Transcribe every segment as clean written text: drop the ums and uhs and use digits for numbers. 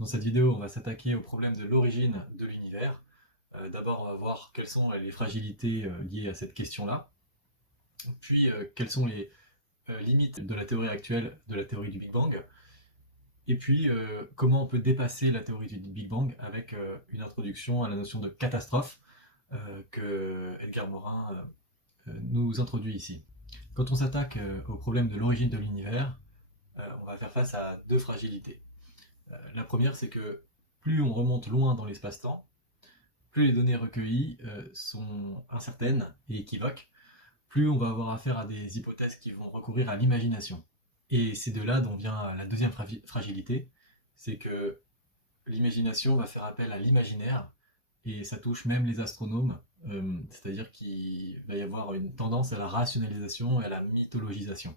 Dans cette vidéo, on va s'attaquer au problème de l'origine de l'univers. D'abord, on va voir quelles sont les fragilités liées à cette question-là, puis quelles sont les limites de la théorie actuelle de la théorie du Big Bang, et puis comment on peut dépasser la théorie du Big Bang avec une introduction à la notion de catastrophe que Edgar Morin nous introduit ici. Quand on s'attaque au problème de l'origine de l'univers, on va faire face à deux fragilités. La première, c'est que plus on remonte loin dans l'espace-temps, plus les données recueillies sont incertaines et équivoques, plus on va avoir affaire à des hypothèses qui vont recourir à l'imagination. Et c'est de là dont vient la deuxième fragilité, c'est que l'imagination va faire appel à l'imaginaire, et ça touche même les astronomes, c'est-à-dire qu'il va y avoir une tendance à la rationalisation et à la mythologisation.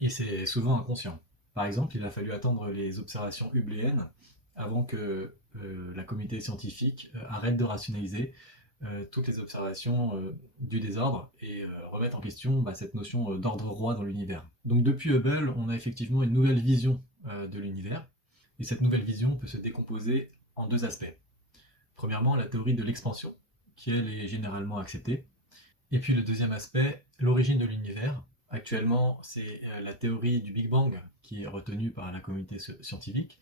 Et c'est souvent inconscient. Par exemple, il a fallu attendre les observations hubléennes avant que la communauté scientifique arrête de rationaliser toutes les observations du désordre et remettre en question cette notion d'ordre roi dans l'univers. Donc depuis Hubble, on a effectivement une nouvelle vision de l'univers, et cette nouvelle vision peut se décomposer en deux aspects. Premièrement, la théorie de l'expansion, qui elle est généralement acceptée, et puis le deuxième aspect, l'origine de l'univers. Actuellement, c'est la théorie du Big Bang qui est retenue par la communauté scientifique.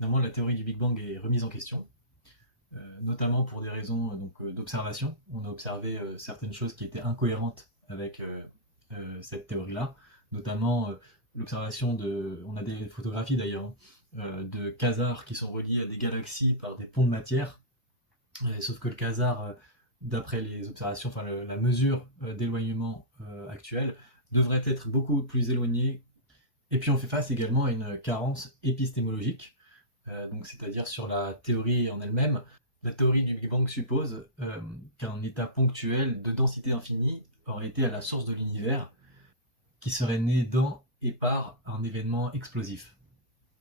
Néanmoins, la théorie du Big Bang est remise en question, notamment pour des raisons d'observation. On a observé certaines choses qui étaient incohérentes avec cette théorie-là, notamment l'observation de... On a des photographies d'ailleurs, de quasars qui sont reliés à des galaxies par des ponts de matière, sauf que le quasar, d'après les observations, enfin la mesure d'éloignement actuelle, devrait être beaucoup plus éloigné. Et puis on fait face également à une carence épistémologique, donc c'est-à-dire sur la théorie en elle-même. La théorie du Big Bang suppose qu'un état ponctuel de densité infinie aurait été à la source de l'univers, qui serait né dans et par un événement explosif.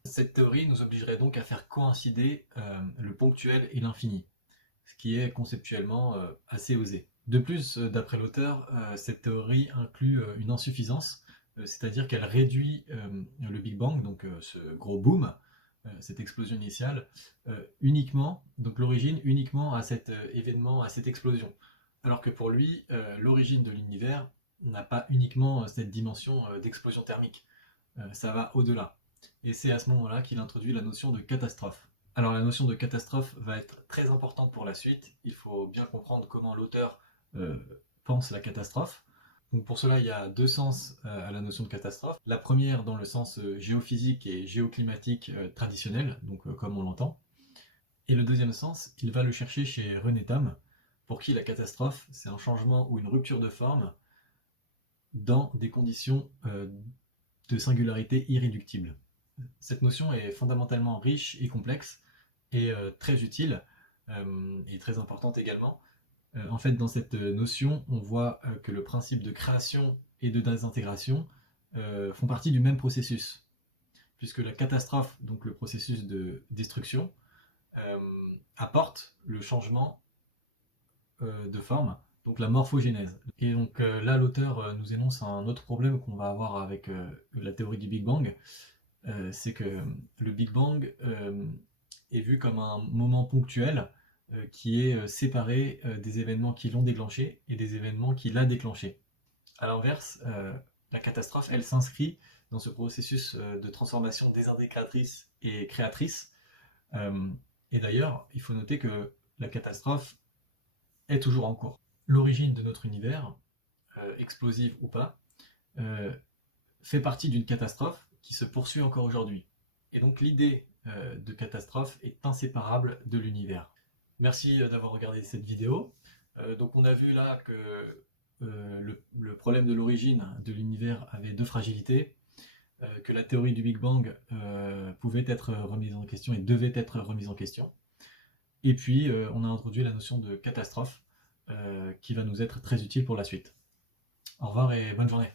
Cette théorie nous obligerait donc à faire coïncider le ponctuel et l'infini, ce qui est conceptuellement assez osé. De plus, d'après l'auteur, cette théorie inclut une insuffisance, c'est-à-dire qu'elle réduit le Big Bang, donc ce gros boom, cette explosion initiale, uniquement, donc l'origine uniquement à cet événement, à cette explosion. Alors que pour lui, l'origine de l'univers n'a pas uniquement cette dimension d'explosion thermique, ça va au-delà. Et c'est à ce moment-là qu'il introduit la notion de catastrophe. Alors la notion de catastrophe va être très importante pour la suite. Il faut bien comprendre comment l'auteur euh, pense la catastrophe. Donc pour cela, il y a deux sens à la notion de catastrophe. La première dans le sens géophysique et géoclimatique traditionnel, donc comme on l'entend. Et le deuxième sens, il va le chercher chez René Tam, pour qui la catastrophe, c'est un changement ou une rupture de forme dans des conditions de singularité irréductible. Cette notion est fondamentalement riche et complexe, et très utile, et très importante également. En fait, dans cette notion, on voit que le principe de création et de désintégration font partie du même processus, puisque la catastrophe, donc le processus de destruction, euh, apporte le changement de forme, donc la morphogénèse. Et donc là, l'auteur nous énonce un autre problème qu'on va avoir avec la théorie du Big Bang, c'est que le Big Bang est vu comme un moment ponctuel qui est séparé des événements qui l'ont déclenché et des événements qui l'a déclenché. A l'inverse, la catastrophe, elle s'inscrit dans ce processus de transformation désintégratrice et créatrice. Euh, et d'ailleurs, il faut noter que la catastrophe est toujours en cours. L'origine de notre univers, explosive ou pas, euh, fait partie d'une catastrophe qui se poursuit encore aujourd'hui. Et donc l'idée de catastrophe est inséparable de l'univers. Merci d'avoir regardé cette vidéo. Donc on a vu là que le problème de l'origine de l'univers avait deux fragilités, que la théorie du Big Bang pouvait être remise en question et devait être remise en question. Et puis on a introduit la notion de catastrophe qui va nous être très utile pour la suite. Au revoir et bonne journée.